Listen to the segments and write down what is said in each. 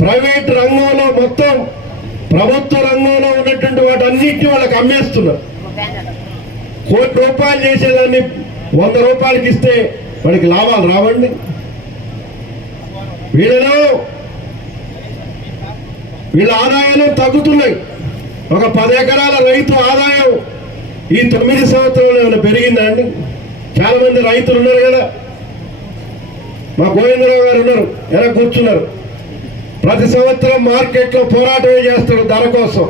Private రంగంలో మొత్తం ప్రభుత్వ రంగంలో ఉన్నటువంటి వాటన్నిటిని వాళ్ళకి అమ్మేస్తున్నారు. ₹1,00,00,000 చేసేదాన్ని ₹100 ఇస్తే వాడికి లాభాలు రావండి. వీళ్ళ ఆదాయాలు తగ్గుతున్నాయి. ఒక 10 ఎకరాల రైతు ఆదాయం ఈ 9 సంవత్సరాలు ఏమైనా పెరిగిందా అండి? చాలా మంది రైతులు ఉన్నారు కదా, మా గోవిందరావు గారు ఉన్నారు, ఎలా కూర్చున్నారు. ప్రతి సంవత్సరం మార్కెట్లో పోరాటమే చేస్తాడు ధర కోసం.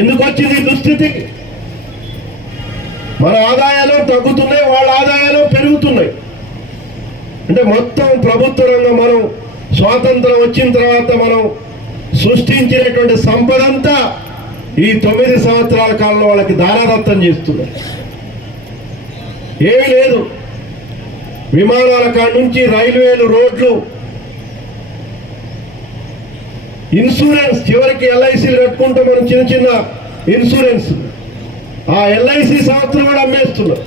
ఎందుకు వచ్చింది దుస్థితి? మన ఆదాయాలు తగ్గుతున్నాయి, వాళ్ళ ఆదాయాలు పెరుగుతున్నాయి. అంటే మొత్తం ప్రభుత్వ రంగం మనం స్వాతంత్రం వచ్చిన తర్వాత మనం సృష్టించినటువంటి సంపద అంతా ఈ 9 సంవత్సరాల కాలంలో వాళ్ళకి దారాదత్తం చేస్తున్నారు. ఏమీ లేదు. విమానాల కాడి నుంచి రైల్వేలు, రోడ్లు, ఇన్సూరెన్స్, చివరికి ఎల్ఐసీలు కట్టుకుంటాం మనం, చిన్న చిన్న ఇన్సూరెన్స్. ఆ ఎల్ఐసి సంవత్సరం కూడా అమ్మేస్తున్నారు.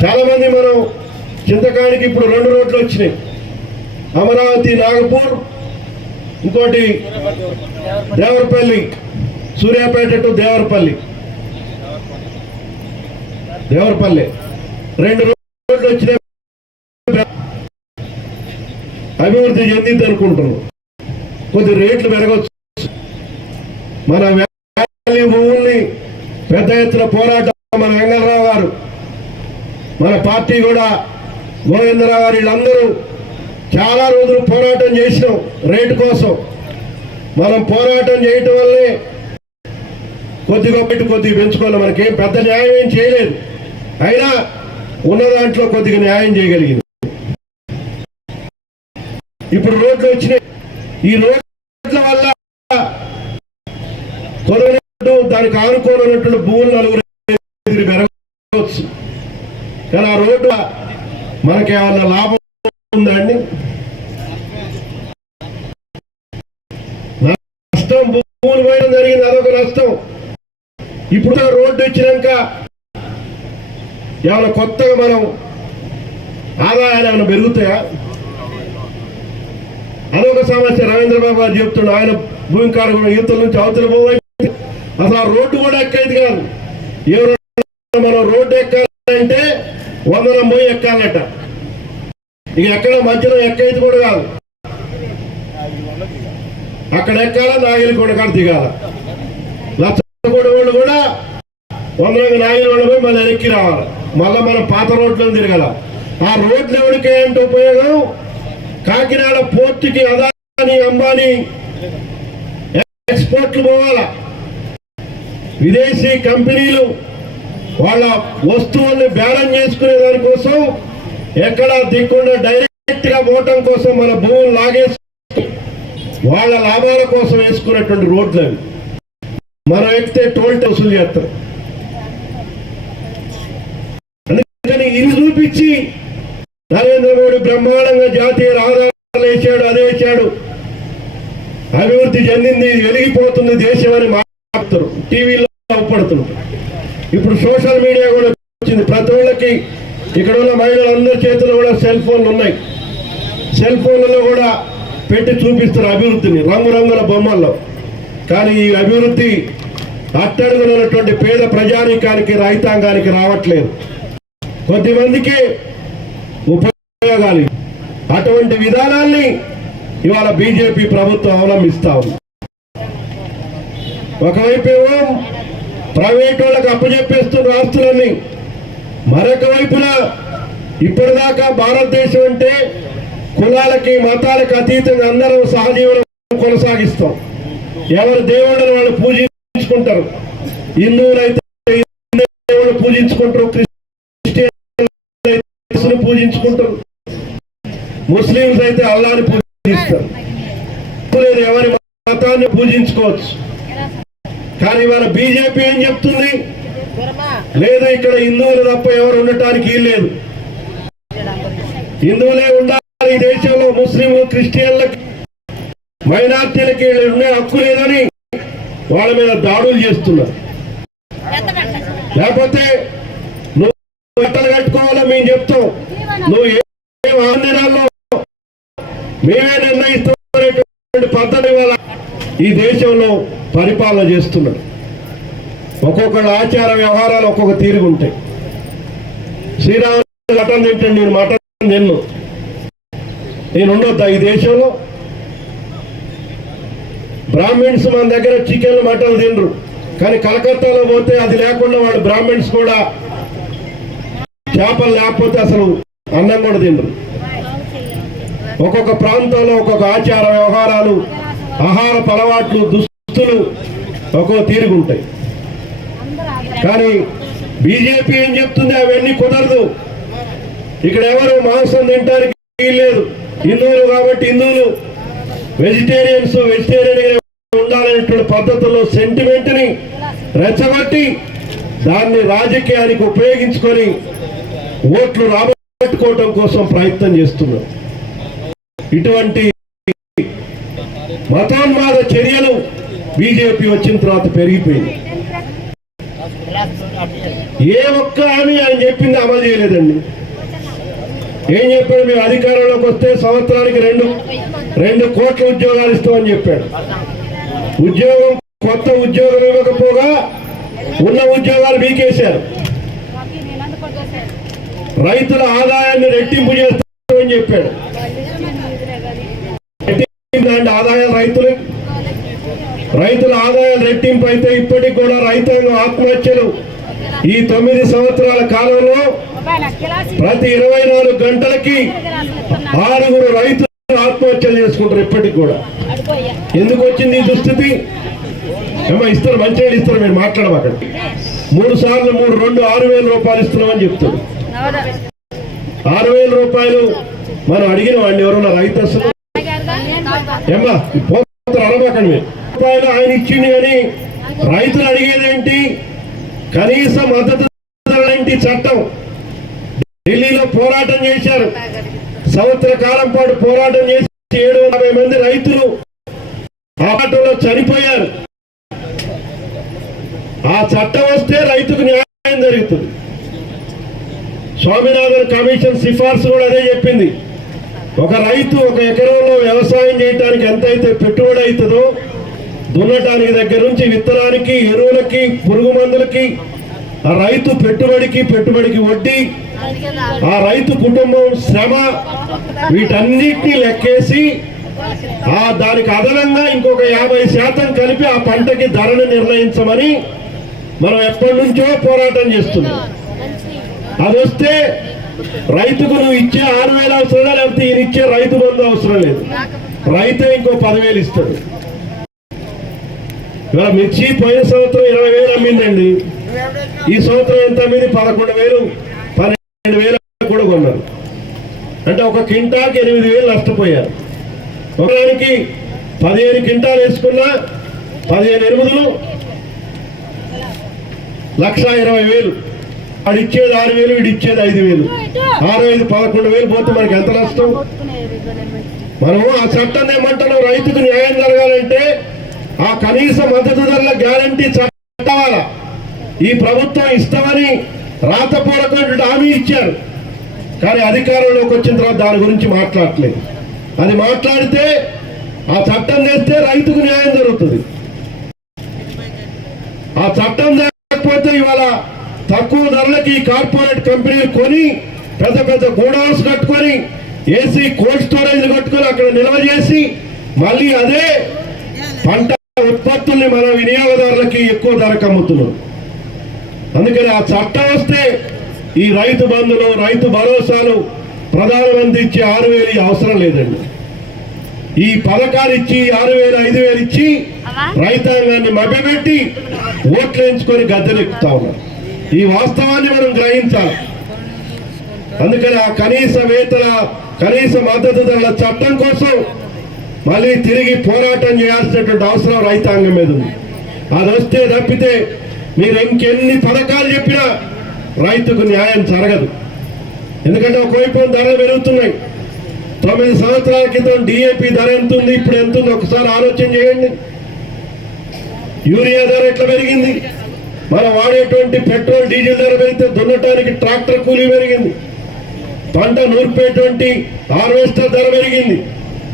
చాలా మంది మనం చింతకాడికి ఇప్పుడు 2 రోడ్లు వచ్చినాయి, అమరావతి నాగపూర్, ఇంకోటి దేవరపల్లి, సూర్యాపేట టు దేవరపల్లి 2 రోడ్లు వచ్చినాయి. అభివృద్ధి చెందింది అనుకుంటున్నాం. కొద్ది రేట్లు పెరగవచ్చు. మన వ్యాలీ భూముల్ని పెద్ద ఎత్తున పోరాటం మన వెంగళరావు గారు, మన పార్టీ కూడా గోవిందరావు గారు, వీళ్ళందరూ చాలా రోజులు పోరాటం చేసినాం రేటు కోసం. మనం పోరాటం చేయటం వల్లే కొద్దిగా పెంచుకోవాలి. మనకేం పెద్ద న్యాయం ఏం చేయలేదు, అయినా ఉన్న దాంట్లో కొద్దిగా న్యాయం చేయగలిగింది. ఇప్పుడు రోడ్లు వచ్చినాయి. ఈ రోడ్ల వల్ల కొద్దిగా దానికి ఆనుకోనున్నటువంటి భూములు నలుగురు పెరగవచ్చు. కానీ ఆ రోడ్డు మనకి ఏమన్నా లాభం ఉందండి? నష్టం. భూములు పోయడం జరిగింది, అదొక నష్టం. ఇప్పుడు రోడ్డు వచ్చినాక ఏమైనా కొత్తగా మనం ఆదాయాలు ఏమైనా పెరుగుతాయా? అదొక సమస్య. రవీంద్రబాబు గారు చెప్తుండే, ఆయన భూమి కారు యువతల నుంచి అవతల పోయి అసలు ఆ రోడ్డు కూడా ఎక్కేది కాదు. మనం రోడ్డు ఎక్కాలంటే 100 పోయి ఎక్కాలట. ఇక ఎక్కడ మధ్యలో ఎక్కేది కూడా కాదు. అక్కడ ఎక్కాల, నాగిలికొండ కాడ దిగాల. లచ్చగూడ వాళ్ళు కూడా 100 నాగిలికొండ పోయి మళ్ళీ ఎక్కి రావాలి. మళ్ళీ మనం పాత రోడ్లను తిరగాల. ఆ రోడ్లు ఎవరికి ఏంటి ఉపయోగం? కాకినాడ పోర్టుకి అదాని, అంబానీ ఎక్స్పోర్ట్లు పోవాల. విదేశీ కంపెనీలు వాళ్ళ వస్తువుల్ని బేరం చేసుకునే దానికోసం ఎక్కడ దిక్కుండా డైరెక్ట్ గా పోవటం కోసం మన భూములు లాగేసి వాళ్ళ లాభాల కోసం వేసుకున్నటువంటి రోడ్లు అవి. మనం ఎక్కితే టోల్ వసూలు చేస్తారు. అందుకని ఇది చూపించి నరేంద్ర మోడీ బ్రహ్మాండంగా జాతీయ రహదారులు వేసాడు, అదే వేసాడు, అభివృద్ధి చెందింది, వెలిగిపోతుంది దేశం అని మాట్లాడుతారు, టీవీలో అవపడుతున్నారు. ఇప్పుడు సోషల్ మీడియా కూడా వచ్చింది. ప్రతి ఒళ్ళకి ఇక్కడ ఉన్న మహిళలందరి చేతుల్లో కూడా సెల్ ఫోన్లు ఉన్నాయి. సెల్ ఫోన్లలో కూడా పెట్టి చూపిస్తారు అభివృద్ధిని రంగురంగుల బొమ్మల్లో. కానీ ఈ అభివృద్ధి అట్టడుగునటువంటి పేద ప్రజానీకానికి, రైతాంగానికి రావట్లేదు. కొద్దిమందికి ఉపయోగాలు. అటువంటి విధానాల్ని ఇవాళ బీజేపీ ప్రభుత్వం అవలంబిస్తా ఉంది. ఒకవైపు ఏమో ప్రైవేట్ వాళ్ళకి అప్పచెప్పేస్తున్న ఆస్తులన్నీ, మరొక వైపున ఇప్పటిదాకా భారతదేశం అంటే కులాలకి, మతాలకు అతీతంగా అందరం సహజీవనం కొనసాగిస్తాం. ఎవరు దేవుళ్ళని వాళ్ళు పూజించుకుంటారు. హిందువులైతే దేవుళ్ళు పూజించుకుంటారు, క్రిస్టియన్ పూజించుకుంటారు, ముస్లింస్ అయితే అల్లాని పూజిస్తారు. ఎవరి మతాన్ని పూజించుకోవచ్చు. కానీ ఇవాళ బీజేపీ ఏం చెప్తుంది? లేదు, ఇక్కడ హిందువులు తప్ప ఎవరు ఉండటానికి లేదు, హిందువులే ఉండాలి ఈ దేశంలో, ముస్లింలు, క్రిస్టియన్లకి, మైనార్టీలకి ఉండే హక్కు లేదని వాళ్ళ మీద దాడులు చేస్తున్నారు. లేకపోతే బట్టలు కట్టుకోవాలో మేము చెప్తాం, నువ్వు ఏ 6 నెలల్లో మేమే నిర్ణయిస్తున్నటువంటి పద్ధతి వల్ల ఈ దేశంలో పరిపాలన చేస్తున్నాడు. ఒక్కొక్కళ్ళ ఆచార వ్యవహారాలు ఒక్కొక్క తీరుగా ఉంటాయి. శ్రీరాముడు మటన్ తింటాడు, నేను మటన్ తిన్ను, నేను ఉండొద్దా ఈ దేశంలో? బ్రాహ్మిన్స్ మన దగ్గర చికెన్ మటన్ తినరు, కానీ కలకత్తాలో పోతే అది లేకుండా వాళ్ళు బ్రాహ్మిన్స్ కూడా చేపలు లేకపోతే అసలు అన్నం కూడా తినరు. ఒక్కొక్క ప్రాంతంలో ఒక్కొక్క ఆచార వ్యవహారాలు, ఆహారపు అలవాట్లు, దుస్తులు ఒక్కొక్క తీరుగుంటాయి. కానీ బీజేపీ ఏం చెప్తుంది, అవన్నీ కుదరదు, ఇక్కడ ఎవరు మాంసం తినడానికి వీల్లేదు, హిందువులు కాబట్టి హిందువులు, వెజిటేరియన్ ఉండాలనేటువంటి పద్ధతుల్లో సెంటిమెంట్ ని రెచ్చగొట్టి దాన్ని రాజకీయానికి ఉపయోగించుకొని ఓట్లు రాబట్టుకోవటం కోసం ప్రయత్నం చేస్తున్నారు. ఇటువంటి మతోన్మాద చర్యలు బీజేపీ వచ్చిన తర్వాత పెరిగిపోయింది. ఏ ఒక్క హామీ ఆయన చెప్పింది అమలు చేయలేదండి. ఏం చెప్పాడు, మేము అధికారంలోకి వస్తే సంవత్సరానికి 2 కోట్ల ఉద్యోగాలు ఇస్తామని చెప్పాడు. కొత్త ఉద్యోగం ఇవ్వకపోగా ఉన్న ఉద్యోగాలు మీకేశారు. రైతుల ఆదాయాన్ని రెట్టింపు చేస్తామని చెప్పాడు. ఆదాయాలు రైతుల ఆదాయాలు రెట్టింపు అయితే ఇప్పటికి కూడా రైతాంగం ఆత్మహత్యలు ఈ 9 సంవత్సరాల కాలంలో ప్రతి 24 గంటలకి 6 రైతులు ఆత్మహత్యలు చేసుకుంటారు. ఇప్పటికి కూడా ఎందుకు వచ్చింది ఈ దుస్థితి? ఏమో ఇస్తారు, మంచిగా ఇస్తారు, మీరు మాట్లాడమాకండి. 3 సార్లు 6,000 రూపాయలు ఇస్తున్నామని చెప్తాడు. 6,000 రూపాయలు మనం అడిగిన వాడిని ఎవరున్నా రైతు అసలు ఏమ్మా అడగకండి. మీరు రూపాయలు ఆయన ఇచ్చింది కానీ రైతులు అడిగేదేంటి? కనీస మద్దతు ధరలేంటి చట్టం ఢిల్లీలో పోరాటం చేశారు. సంవత్సర కాలం పాటు పోరాటం చేసి 750 మంది రైతులు ఆటంలో చనిపోయారు. ఆ చట్టం వస్తే రైతుకు న్యాయం జరుగుతుంది. స్వామినాథన్ కమిషన్ సిఫార్సు కూడా అదే చెప్పింది. ఒక రైతు 1 ఎకరంలో వ్యవసాయం చేయడానికి ఎంతైతే పెట్టుబడి అవుతుందో, దున్నటానికి దగ్గర నుంచి విత్తనానికి, ఎరువులకి, పురుగు మందులకి, ఆ రైతు పెట్టుబడికి వడ్డీ, ఆ రైతు కుటుంబం శ్రమ, వీటన్నిటినీ లెక్కేసి దానికి అదనంగా ఇంకొక 50% కలిపి ఆ పంటకి ధరను నిర్ణయించమని మనం ఎప్పటి నుంచో పోరాటం చేస్తున్నాం. అది వస్తే రైతుకు నువ్వు ఇచ్చే 6,000 అవసరం, లేకపోతే ఈయన ఇచ్చే రైతు బంధు అవసరం లేదు, రైతే ఇంకో 10,000 ఇస్తాడు. ఇవాళ మిర్చి పోయిన సంవత్సరం 20,000 అమ్మిందండి. ఈ సంవత్సరం ఎంత అమ్మింది? 11,000, 12,000 కూడా కొన్నారు. అంటే ఒక క్వింటాకి 8,000 నష్టపోయారు. ఒకదానికి 15 క్వింటాలు వేసుకున్నా 15 ఎనిమిదిలు 1,20,000. వాడు ఇచ్చేది 6,000, వీడు ఇచ్చేది 5,000. 6, 5, 11,000 పోతే మనకి ఎంత నష్టం? మనము ఆ చట్టం ఏమంటున్నాం, రైతుకు న్యాయం జరగాలంటే ఆ కనీస మద్దతు ధరల గ్యారంటీ చట్టాల ఈ ప్రభుత్వం ఇస్తామని రాతపూర్వకమైన హామీ ఇచ్చారు. కానీ అధికారంలోకి వచ్చిన తర్వాత దాని గురించి మాట్లాడలేదు. అది మాట్లాడితే ఆ చట్టం చేస్తే రైతుకు న్యాయం జరుగుతుంది. ఆ చట్టం లేకపోతే ఇవాళ తక్కువ ధరలకి కార్పొరేట్ కంపెనీలు కొని పెద్ద పెద్ద గోడౌన్స్ కట్టుకొని ఏసీ కోల్డ్ స్టోరేజ్ కట్టుకొని అక్కడ నిల్వ చేసి మళ్ళీ అదే పంట ఉత్పత్తుల్ని మన వినియోగదారులకి ఎక్కువ ధరకు అమ్ముతున్నాం. అందుకని ఆ చట్టం వస్తే ఈ రైతు బంధులు, రైతు భరోసాలు, ప్రధానమంత్రి ఇచ్చే 6,000 అవసరం లేదండి. ఈ పథకాలు ఇచ్చి 6,000, 5,000 ఇచ్చి రైతాంగాన్ని మభ్యపెట్టి ఓట్లు వేయించుకొని గద్దెలెక్కుతా ఉన్నారు. ఈ వాస్తవాన్ని మనం గ్రహించాలి. అందుకని ఆ కనీస మద్దతు ధరల చట్టం కోసం మళ్ళీ తిరిగి పోరాటం చేయాల్సినటువంటి అవసరం రైతాంగం మీద ఉంది. అది వస్తే తప్పితే మీరు ఇంకెన్ని పథకాలు చెప్పినా రైతుకు న్యాయం జరగదు. ఎందుకంటే ఒకవైపు ధరలు పెరుగుతున్నాయి. 9 సంవత్సరాల క్రితం డిఏపి ధర ఎంత ఉంది, ఇప్పుడు ఎంత ఉంది ఒకసారి ఆలోచన చేయండి. యూరియా ధర ఎట్లా పెరిగింది, మనం వాడేటువంటి పెట్రోల్ డీజిల్ ధర పెరిగితే దున్నటానికి ట్రాక్టర్ కూలీ పెరిగింది, పంట నూర్పేటువంటి హార్వెస్టర్ ధర పెరిగింది.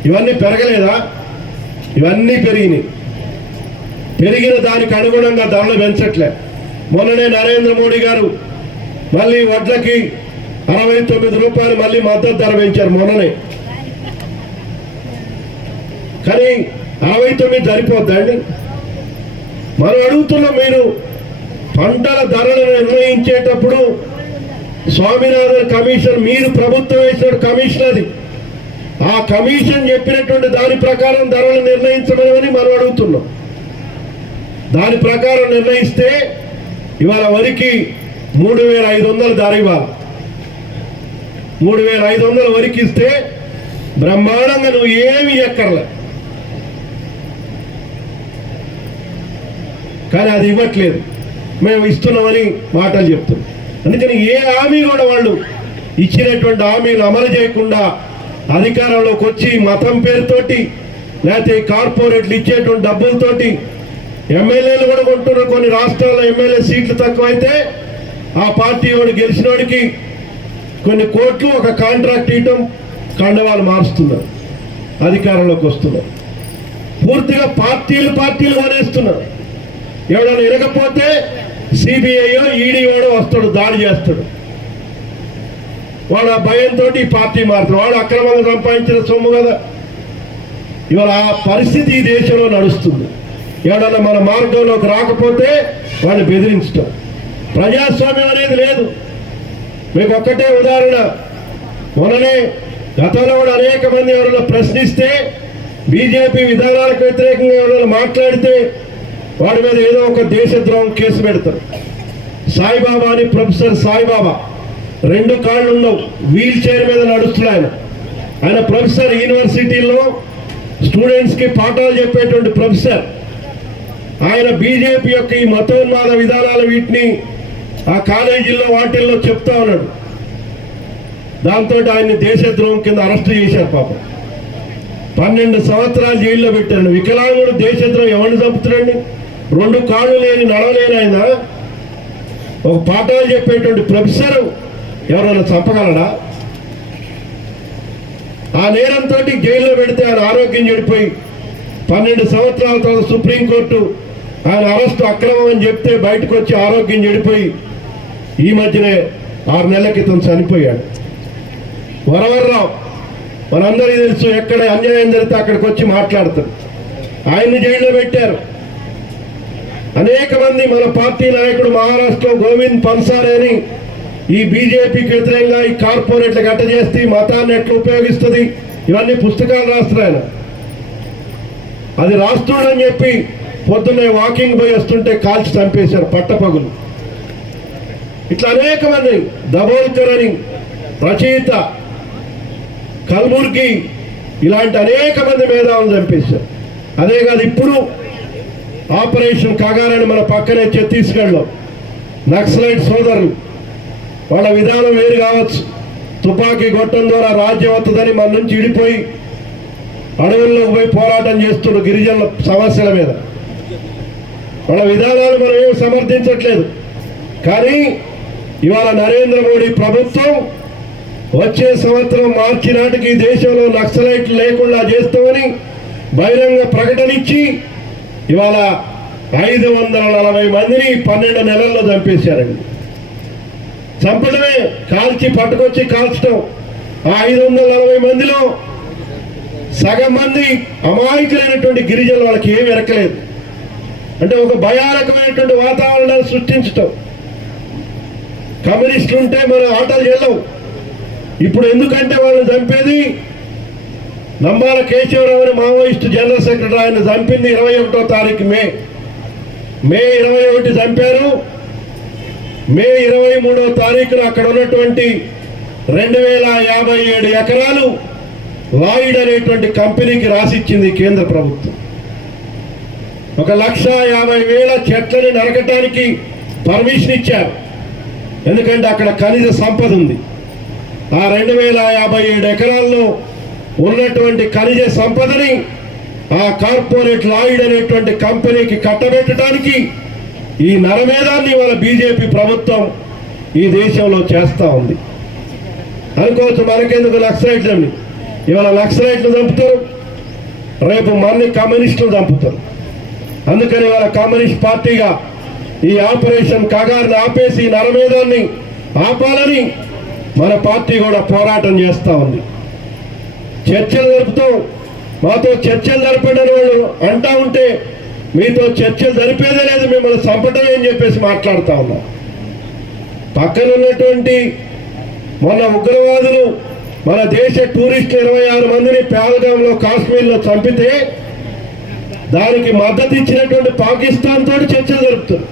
ఇవన్నీ పెరగలేదా? ఇవన్నీ పెరిగినాయి. పెరిగిన దానికి అనుగుణంగా ధరలు పెంచట్లే. మొన్ననే నరేంద్ర మోడీ గారు మళ్ళీ వడ్లకి 69 రూపాయలు మళ్ళీ మద్దతు ధర పెంచారు మొన్ననే. కానీ 69 సరిపోద్దండి? మనం అడుగుతున్నాం, మీరు పంటల ధరలను నిర్ణయించేటప్పుడు స్వామినాథన్ కమిషన్, మీరు ప్రభుత్వం వేసిన కమిషన్ అది, ఆ కమిషన్ చెప్పినటువంటి దాని ప్రకారం ధరలు నిర్ణయించమని మనం అడుగుతున్నాం. దాని ప్రకారం నిర్ణయిస్తే ఇవాళ వరికి 3500 ధర ఇవ్వాలి. 3500 వరకు ఇస్తే బ్రహ్మాండంగా నువ్వు ఏమి ఎక్కర్లే. కానీ అది ఇవ్వట్లేదు, మేము ఇస్తున్నామని మాటలు చెప్తున్నాం. అందుకని ఏ హామీ కూడా వాళ్ళు ఇచ్చినటువంటి హామీలు అమలు చేయకుండా అధికారంలోకి వచ్చి మతం పేరుతోటి లేకపోతే కార్పొరేట్లు ఇచ్చేటువంటి డబ్బులతోటి ఎమ్మెల్యేలు కూడా కొంటున్నారు. కొన్ని రాష్ట్రాల్లో ఎమ్మెల్యే సీట్లు తక్కువైతే ఆ పార్టీ వాడు గెలిచినోడికి కొన్ని కోట్లు ఒక కాంట్రాక్ట్ ఇవ్వటం, కండవాలు మారుస్తున్నారు, అధికారంలోకి వస్తున్నారు. పూర్తిగా పార్టీలు కొనేస్తున్నారు. ఎవడన్నా వినకపోతే సిబిఐయో ఈడీ వాడో వస్తాడు, దాడి చేస్తాడు. వాడు ఆ భయంతో ఈ పార్టీ మారుతాడు. వాడు అక్రమంగా సంపాదించిన సొమ్ము కదా. ఇవాళ ఆ పరిస్థితి ఈ దేశంలో నడుస్తుంది. ఎవడన్నా మన మార్గంలోకి రాకపోతే వాడిని బెదిరించడం. ప్రజాస్వామ్యం అనేది లేదు. మీకు ఒక్కటే ఉదాహరణ, మొన్ననే గతంలో కూడా అనేక మంది ఎవరైనా ప్రశ్నిస్తే, బీజేపీ విధానాలకు వ్యతిరేకంగా ఎవరైనా మాట్లాడితే వాడి మీద ఏదో ఒక దేశద్రోహం కేసు పెడతారు. సాయిబాబా అని, ప్రొఫెసర్ సాయిబాబా 2 కాళ్ళు ఉండవు, వీల్ చైర్ మీద నడుస్తున్నాడు. ఆయన ప్రొఫెసర్, యూనివర్సిటీలో స్టూడెంట్స్కి పాఠాలు చెప్పేటువంటి ప్రొఫెసర్. ఆయన బీజేపీ యొక్క ఈ మతోన్మాద విధానాలు వీటిని ఆ కాలేజీల్లో వాటిల్లో చెప్తా ఉన్నాడు. దాంతో ఆయన్ని దేశద్రోహం కింద అరెస్ట్ చేశారు. పాపం 12 సంవత్సరాలు జైల్లో పెట్టారు. వికలాంగుడు దేశద్రోహం ఎవరిని చంపుతాడండి? 2 కాళ్ళు లేని, నడవలేని ఆయన ఒక పాఠాలు చెప్పేటువంటి ప్రొఫెసర్ ఎవరైనా చంపగలడా? ఆ నేరంతో జైల్లో పెడితే ఆయన ఆరోగ్యం చెడిపోయి 12 సంవత్సరాల తర్వాత సుప్రీంకోర్టు ఆయన అరెస్టు అక్రమం అని చెప్తే బయటకు వచ్చి ఆరోగ్యం చెడిపోయి ఈ మధ్యనే 6 నెలల క్రితం చనిపోయాడు. వరవర్రావు మనందరికీ తెలుసు, ఎక్కడ అన్యాయం జరిగితే అక్కడికి వచ్చి మాట్లాడతారు. ఆయన్ని జైల్లో పెట్టారు. అనేక మంది మన పార్టీ నాయకుడు మహారాష్ట్రలో గోవింద్ పన్సారే అని ఈ బీజేపీకి వ్యతిరేకంగా ఈ కార్పొరేట్లు గట్ట చేస్తే మతాన్ని ఎట్లా ఉపయోగిస్తుంది ఇవన్నీ పుస్తకాలు రాస్తున్నాయన. అది రాస్తున్నాడని చెప్పి పొద్దున్నే వాకింగ్ పోయి వస్తుంటే కాల్చి చంపేశారు పట్టపగులు. ఇట్లా అనేక మంది, దబోల్కర్ అని రచయిత, కల్బుర్గి, ఇలాంటి అనేక మంది మేధావులు చంపేశారు. అదే కాదు, ఇప్పుడు ఆపరేషన్ కగారని మన పక్కనే ఛత్తీస్గఢ్లో నక్సలైట్ సోదరులు, వాళ్ళ విధానం వేరు కావచ్చు, తుపాకీ గొట్టం ద్వారా రాజ్యం వస్తుందని మన నుంచి విడిపోయి అడవుల్లోకి పోయి పోరాటం చేస్తున్నారు గిరిజనుల సమస్యల మీద. వాళ్ళ విధానాలు మనం ఏమి సమర్థించట్లేదు. కానీ ఇవాళ నరేంద్ర మోడీ ప్రభుత్వం వచ్చే సంవత్సరం మార్చి నాటికి దేశంలో నక్సలైట్లు లేకుండా చేస్తామని బహిరంగ ప్రకటన ఇచ్చి ఇవాళ 540 మందిని 12 నెలల్లో చంపేశారండి. చంపడమే, కాల్చి పట్టుకొచ్చి కాల్చడం. ఆ 540 మందిలో సగం మంది అమాయకులైనటువంటి గిరిజనులు, వాళ్ళకి ఏమి ఎరకలేదు. అంటే ఒక భయానకమైనటువంటి వాతావరణాన్ని సృష్టించటం. కమ్యూనిస్టులు ఉంటే మన ఆటలు చెల్లవు. ఇప్పుడు ఎందుకంటే వాళ్ళని చంపేది నంబాల కేశవరావు అని మావోయిస్టు జనరల్ సెక్రటరీ, ఆయన చంపింది 21వ తారీఖు మే 21 చంపారు. మే 23వ తారీఖున అక్కడ ఉన్నటువంటి 2057 ఎకరాలు వాయిడ్ అనేటువంటి కంపెనీకి రాసిచ్చింది కేంద్ర ప్రభుత్వం. 1,50,000 చెట్లని నరకటానికి పర్మిషన్ ఇచ్చారు. ఎందుకంటే అక్కడ ఖనిజ సంపద ఉంది. ఆ 2057 ఎకరాల్లో ఉన్నటువంటి ఖనిజ సంపదని ఆ కార్పొరేట్ లాయిడ్ అనేటువంటి కంపెనీకి కట్టబెట్టడానికి ఈ నరమేధాన్ని ఇవాళ బీజేపీ ప్రభుత్వం ఈ దేశంలో చేస్తూ ఉంది. అనుకోవచ్చు మనకెందుకు నక్సలైట్లని, ఇవాళ నక్సలైట్లు చంపుతారు, రేపు మన్ని కమ్యూనిస్టులు చంపుతారు. అందుకని ఇవాళ కమ్యూనిస్ట్ పార్టీగా ఈ ఆపరేషన్ కగారుని ఆపేసి నరమేధాన్ని ఆపాలని మన పార్టీ కూడా పోరాటం చేస్తూ ఉంది. చర్చలు జరుపుతాం, మాతో చర్చలు జరపడని వాళ్ళు అంటా ఉంటే మీతో చర్చలు జరిపేదే లేదు, మిమ్మల్ని చంపటమే అని చెప్పేసి మాట్లాడుతూ ఉన్నాం. పక్కన ఉన్నటువంటి మొన్న ఉగ్రవాదులు మన దేశ టూరిస్టులు 26 మందిని పహల్గామ్లో కాశ్మీర్లో చంపితే దానికి మద్దతు ఇచ్చినటువంటి పాకిస్తాన్ తోటి చర్చలు జరుపుతారు,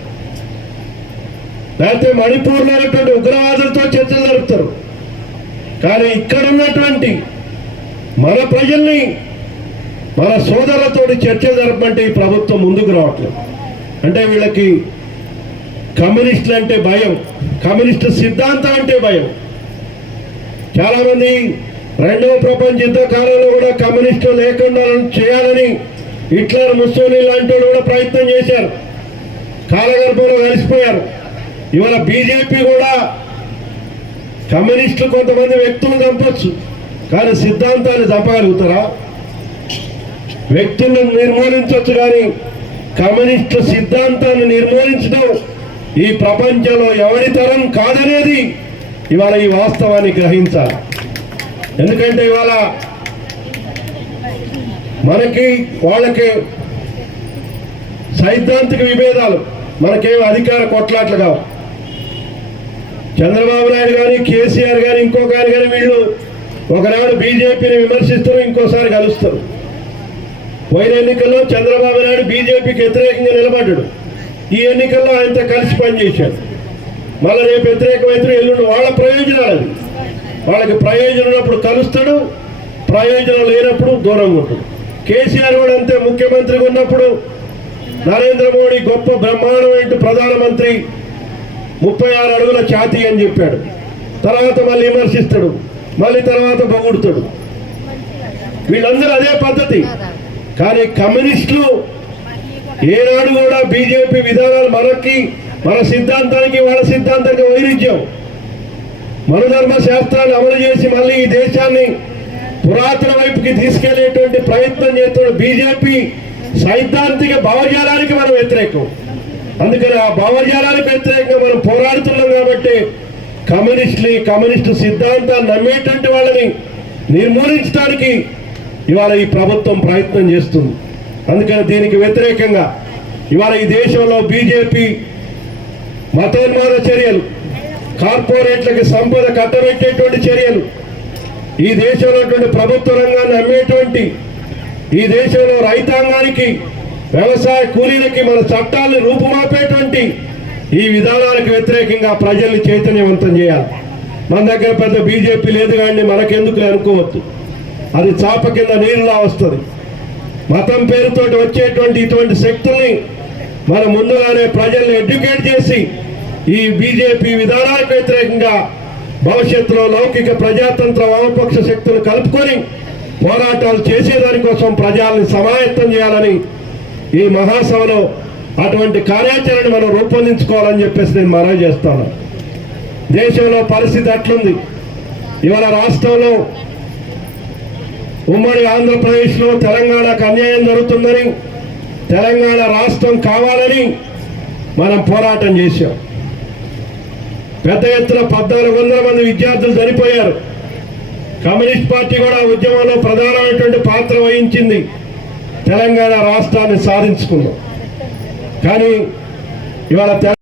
లేకపోతే మణిపూర్లో ఉన్నటువంటి ఉగ్రవాదులతో చర్చలు జరుపుతారు. కానీ ఇక్కడ ఉన్నటువంటి మన ప్రజల్ని మన సోదరులతోటి చర్చలు జరపమంటే ఈ ప్రభుత్వం ముందుకు రావట్లేదు. అంటే వీళ్ళకి కమ్యూనిస్టులు అంటే భయం, కమ్యూనిస్టు సిద్ధాంతం అంటే భయం. చాలామంది రెండవ ప్రపంచ యుద్ధ కాలంలో కూడా కమ్యూనిస్టులు లేకుండా చేయాలని హిట్లర్, ముస్సోలినీ లాంటి వాళ్ళు కూడా ప్రయత్నం చేశారు, కాలగర్భంలో కలిసిపోయారు. ఇవాళ బీజేపీ కూడా కమ్యూనిస్టులు కొంతమంది వ్యక్తులు చంపొచ్చు, కానీ సిద్ధాంతాన్ని చంపగలుగుతారా? వ్యక్తులను నిర్మూలించవచ్చు, కానీ కమ్యూనిస్టు సిద్ధాంతాన్ని నిర్మూలించడం ఈ ప్రపంచంలో ఎవరి తరం కాదనేది ఇవాళ ఈ వాస్తవాన్ని గ్రహించాలి. ఎందుకంటే ఇవాళ మనకి వాళ్ళకి సైద్ధాంతిక విభేదాలు, మనకేం అధికార కొట్లాట్లు కావు. చంద్రబాబు నాయుడు కానీ, కేసీఆర్ కానీ, ఇంకొక కానీ వీళ్ళు ఒకనాడు బీజేపీని విమర్శిస్తారు, ఇంకోసారి కలుస్తారు. పోయిన ఎన్నికల్లో చంద్రబాబు నాయుడు బీజేపీకి వ్యతిరేకంగా నిలబడ్డాడు, ఈ ఎన్నికల్లో ఆయనతో కలిసి పనిచేశాడు. మళ్ళీ రేపు వ్యతిరేకమైతే ఎల్లుండి వాళ్ళ ప్రయోజనాలు, అది వాళ్ళకి ప్రయోజనం ఉన్నప్పుడు కలుస్తాడు, ప్రయోజనం లేనప్పుడు దూరంగా ఉంటాడు. కేసీఆర్ కూడా అంతే, ముఖ్యమంత్రిగా ఉన్నప్పుడు నరేంద్ర మోడీ గొప్ప బ్రహ్మాండమైన ప్రధానమంత్రి, 36 అడుగుల ఛాతీ అని చెప్పాడు, తర్వాత మళ్ళీ విమర్శిస్తాడు, మళ్ళీ తర్వాత పొగుడుతాడు. వీళ్ళందరూ అదే పద్ధతి. కానీ కమ్యూనిస్టులు ఏనాడు కూడా బీజేపీ విధానాలు మనకి, మన సిద్ధాంతానికి వాళ్ళ సిద్ధాంతానికి వైరుధ్యం, మనధర్మ శాస్త్రాన్ని అమలు చేసి మళ్ళీ ఈ దేశాన్ని పురాతన వైపుకి తీసుకెళ్లేటువంటి ప్రయత్నం చేస్తున్న బీజేపీ సైద్ధాంతిక భావజాలానికి మనం వ్యతిరేకం. అందుకని ఆ భావజాలానికి వ్యతిరేకంగా మనం పోరాడుతున్నాం. కాబట్టి కమ్యూనిస్టు సిద్ధాంతాన్ని నమ్మేటువంటి వాళ్ళని నిర్మూలించడానికి ఇవాళ ఈ ప్రభుత్వం ప్రయత్నం చేస్తుంది. అందుకని దీనికి వ్యతిరేకంగా ఇవాళ ఈ దేశంలో బీజేపీ మతోన్మాద చర్యలు, కార్పొరేట్లకి సంపద కట్టబెట్టేటువంటి చర్యలు, ఈ దేశంలో ప్రభుత్వ రంగాన్ని అమ్మేటువంటి, ఈ దేశంలో రైతాంగానికి, వ్యవసాయ కూలీలకి మన చట్టాలను రూపుమాపేటువంటి ఈ విధానాలకు వ్యతిరేకంగా ప్రజల్ని చైతన్యవంతం చేయాలి. మన దగ్గర పెద్ద బీజేపీ లేదు కానీ మనకెందుకు అనుకోవద్దు, అది చాప కింద నీరులా వస్తుంది. మతం పేరుతో వచ్చేటువంటి ఇటువంటి శక్తుల్ని మన ముందుగానే ప్రజల్ని ఎడ్యుకేట్ చేసి ఈ బీజేపీ విధానాలకు వ్యతిరేకంగా భవిష్యత్తులో లౌకిక ప్రజాతంత్ర వామపక్ష శక్తులు కలుపుకొని పోరాటాలు చేసేదానికోసం ప్రజల్ని సమాయత్తం చేయాలని ఈ మహాసభలో అటువంటి కార్యాచరణ మనం రూపొందించుకోవాలని చెప్పేసి నేను మనవి చేస్తాను. దేశంలో పరిస్థితి అట్లుంది. ఇవాళ రాష్ట్రంలో ఉమ్మడి ఆంధ్రప్రదేశ్లో తెలంగాణకు అన్యాయం జరుగుతుందని, తెలంగాణ రాష్ట్రం కావాలని మనం పోరాటం చేశాం. పెద్ద ఎత్తున 1400 మంది విద్యార్థులు చనిపోయారు. కమ్యూనిస్ట్ పార్టీ కూడా ఉద్యమంలో ప్రధానమైనటువంటి పాత్ర వహించింది. తెలంగాణ రాష్ట్రాన్ని సాధించుకున్నాం. కానీ ఇవాళ